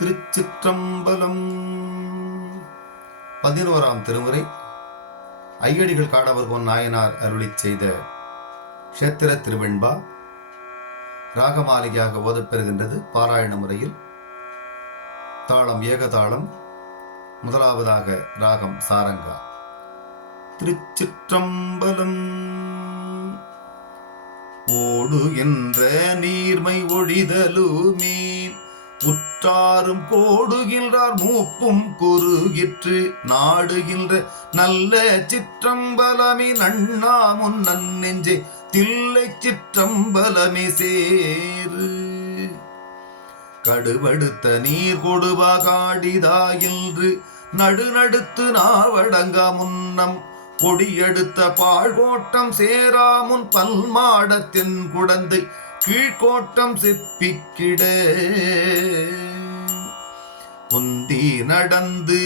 திருச்சிற்றம்பலம். 11ஆம் திருமுறை. ஐயடிகள் காடவர்கோன் நாயனார் அருளிச் செய்த க்ஷேத்திர திருவெண்பா ராகமாலிகையாக ஓதப்பெறுகின்றது. பாராயண முறையில் தாளம் ஏகதாளம். முதலாவதாக ராகம் சாரங்கா. திருச்சிற்றம்பலம். ஓடுகின்ற நீர்மை ஒழிதலுமே உற்றாரும் கோடுகின்றார் மூப்பும் குறுகிற்று நாடுகின்ற நல்ல சிற்றம்பலமே நன்னா முன்னன் நெஞ்சே தில்லை சிற்றம்பலமே சேரு. கடுவடுத்த நீர் கொடுவா காடிதாயின்று நடுநடுத்து நாவடங்கா முன்னம் கொடியெடுத்த பாழ்கோட்டம் சேராமுன் பல்மாடத்தின் குடந்தை கீழ்கோட்டம் செப்பிக்கிட குந்தி நடந்து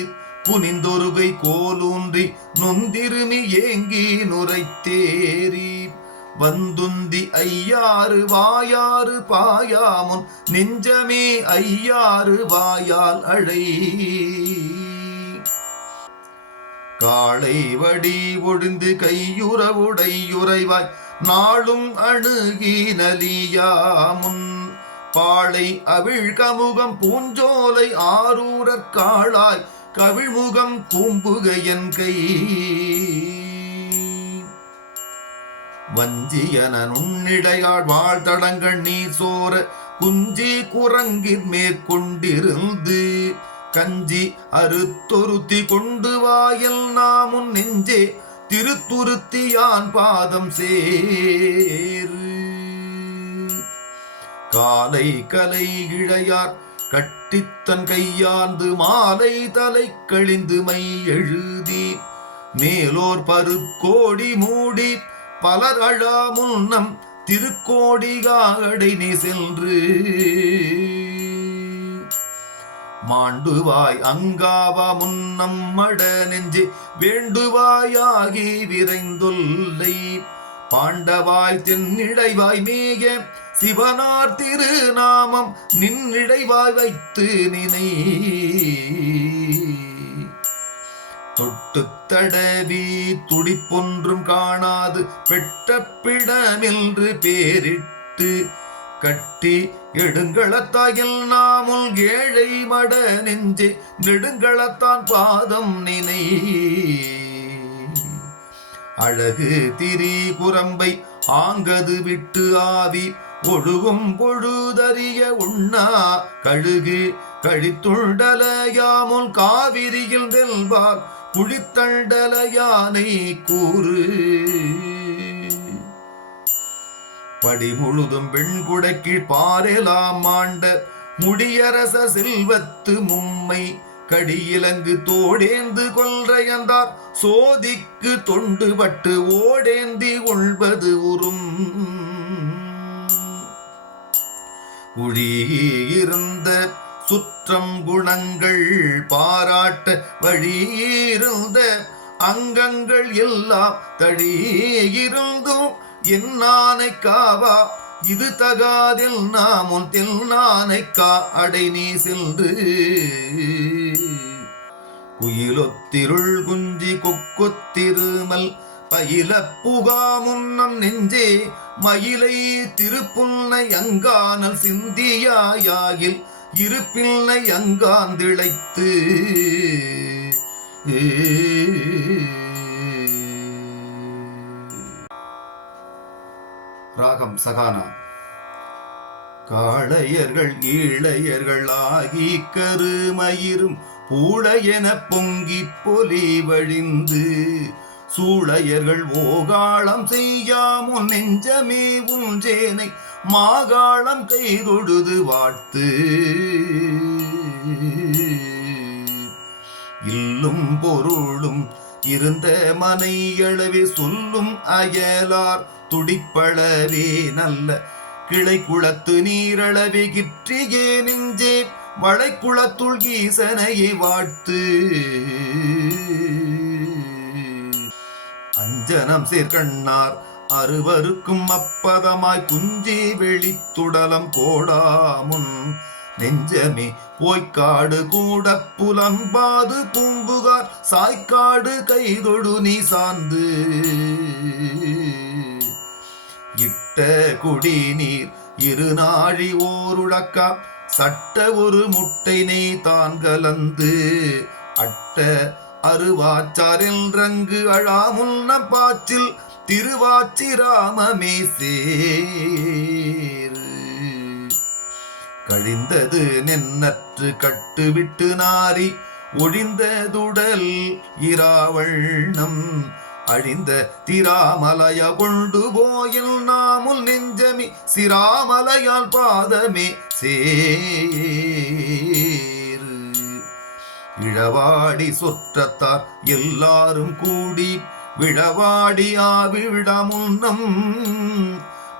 குனிந்தொருகை கோலூன்றி நொந்திருமி ஏங்கி நுரைத்தேரி வந்துந்தி ஐயாறு வாயாறு பாயாமுன் நெஞ்சமே ஐயாறு வாயால் அழை. காளை வடி ஒழிந்து கையுறவுடையுறைவாய் நாளும் அணுகி நலியாமுன் பாளை அவிழ் கமுகம் பூஞ்சோலை ஆரூரற் காளாய் கவிழ்முகம் பூம்புகையன் கை. வஞ்சியன நுண்ணிடையாள் வாழ்தடங்கள் நீர் சோர குஞ்சி குரங்கிற் மேற்கொண்டிருந்து கஞ்சி அறுத்தொருத்தி கொண்டு வாயில் நாமுன் நெஞ்சே திருத்துருத்தியான் பாதம் சேரு. காலை கலை இழையார் கட்டித்தன் கையாந்து மாலை தலை கழிந்து மை எழுதி மேலோர் பருக்கோடி மூடி பலர் அழா முன்னம் திருக்கோடிகாடை நீ சென்று மாண்டுவாய் அங்காவா முன்னம் மட நெஞ்சே வேண்டுவாயாகி விரைந்தொல்லை பாண்டவாய் தென்னிடைவாய் மேய சிவனார் திருநாமம் நின்னிடைவாய் வைத்து நினை. தொட்டு தடவி துடிப்பொன்றும் காணாது பெட்ட பிடமென்று பேரிட்டு கட்டி எடுங்களத்தாயில் நாமுல் ஏழை மட நெஞ்சே நெடுங்களத்தான் பாதம் நினை. அழகு திரி குரம்பை ஆங்கது விட்டு ஆவி ஒழுகும் பொழுதறிய உண்ணா கழுகு கழித்துண்டலையாமுல் காவிரியில் வெல்வார் குழித்தண்டலையானை கூறு. படி முழுதும் வெண்குடைக்கீழ் பாரெலாம் ஆண்ட முடியரச செல்வத்து மும்மை கடியிலங்கு தோடேந்து கொல்றையந்தார் சோதிக்கு தொண்டுபட்டு ஓடேந்தி உள்வது உறும். உழியிருந்த சுற்றம் குணங்கள் பாராட்ட வழியிருந்த அங்கங்கள் எல்லாம் தழியிருந்தும் என்னானை காவா இது தகாதில் நாமுன் தெல் நானைக்கா அடை நீ சென்று. குயிலொத்திருள் குஞ்சி கொக்கொத்திருமல் பயில புகா முன்னம் நெஞ்சே மயிலை திருப்புன்னை அங்கானல் சிந்தியாயாகில் இருப்பில்லை அங்காந்திழைத்து. ராகம் சகானா. காளையர்கள் ஈழையர்கள் ஆகி கருமயிரும் பூளையென பொங்கி பொலி வழிந்து சூளையர்கள் ஓகாளம் செய்யாமுன் நெஞ்சமே உஞ்சேனை மாகாளம் கைதொழுது வாழ்த்து. இல்லும் பொருளும் இருந்த மனையளவே சொல்லும் அயலார் துடிப்பளவே நல்ல கிளை குளத்து நீரளவே கிற்றியே நெஞ்சே வளை குளத்துள் ஈசனையை வாழ்த்து. அஞ்சனம் சேர்க்கண்ணார் அறுவருக்கும் அப்பதமாய் குஞ்சி வெளித்துடலம் கோடாமுன் நெஞ்சமே போய்க்காடு கூட புலம்பாது பூம்புகார் சாய்க்காடு கைதொடு நீ சார்ந்து இட்ட குடிநீர் இருநாழி ஓருடக்கா சட்ட ஒரு முட்டை நெய் தான் கலந்து அட்ட அருவாச்சாரில் ரங்கு அழாமுல்ன பாச்சில் திருவாச்சிராமமே சேர் கழிந்தது நென்னற்று கட்டுவிட்டு நாரி ஒழிந்ததுடல் இராவண்ணம் அழிந்த திராமலைய கொண்டு போயில் நாமுல் நெஞ்சமி சிராமலையால் பாதமே சேர் இழவாடி சொற்றத்தார் எல்லாரும் கூடி விழவாடி ஆவிவிடமுன்னம்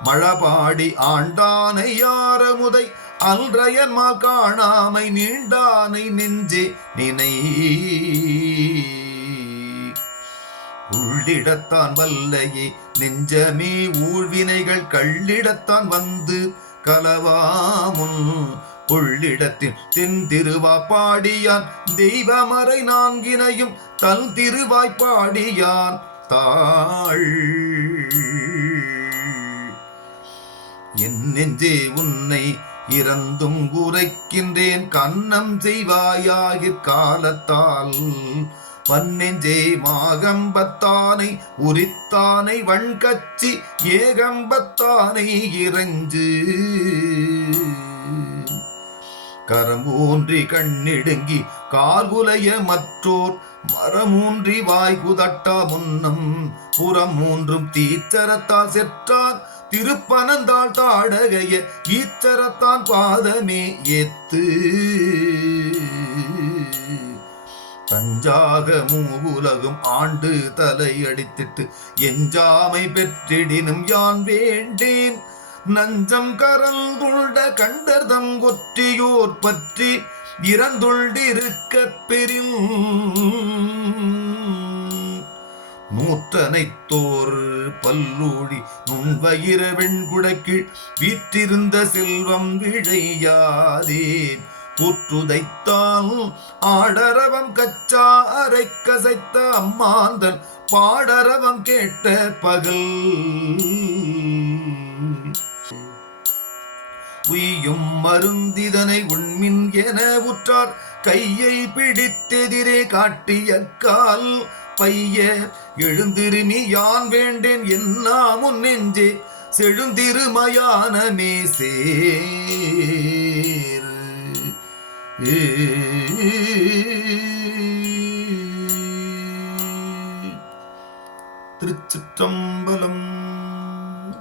மழபாடி ஆண்டானை யாரமுதை அல்றையன்மா காணாமை நீண்டானை நெஞ்சே நினை உள்ளிடத்தான் வல்லையே நெஞ்சமே ஊழ்வினைகள் கள்ளிடத்தான் வந்து கலவாமுன் கொள்ளிடத்தில் தென் திருவாப்பாடியான் தெய்வமறை நான்கினையும் தல் திருவாய்ப்பாடியான் தாள் என் நெஞ்சே உன்னை இறந்தும் உரைக்கின்றேன் கன்னம் செய்வாயாகிற் காலத்தால் வன்னெஞ்சே மாகம்பத்தானை உரித்தானை வண்கச்சி ஏகம்பத்தானை இறைஞ்சு கரமூன்றி கண்ணிடுங்கி கால்குலைய மற்றோர் மரமூன்றி வாய்குதட்டா முன்னம் புறம் மூன்றும் தீச்சரத்தால் செற்றான் திருப்பனந்தாள் தாடகைய ஈச்சரத்தான் பாதமே ஏத்து தஞ்சாக மூவுலகும் ஆண்டு தலையடித்திட்டு எஞ்சாமை பெற்றிடினும் யான் வேண்டேன் நஞ்சம் கரந்துள்ள கண்டர்தம் ஒற்றியோர் பற்றி இறந்துள்ளிருக்க பெரில் நூற்றனைத்தோர் பல்லூழி நுண்வயிர வெண்குடைக்கு வீற்றிருந்த செல்வம் விழையாதே கூற்றுதைத்தான் ஆடரவம் கச்சா அரை கசைத்த அம்மாந்தன் பாடரவம் கேட்ட பகல் உய்யும் மருந்திதனை உண்மின் என உற்றார் கையை பிடித்தெதிரே காட்டிய கால் பைய எழுந்திருமி யான் வேண்டேன் என்னா முன் நெஞ்சே செழுந்திருமயானமே சேர் திருச்சிற்றம்பலம்.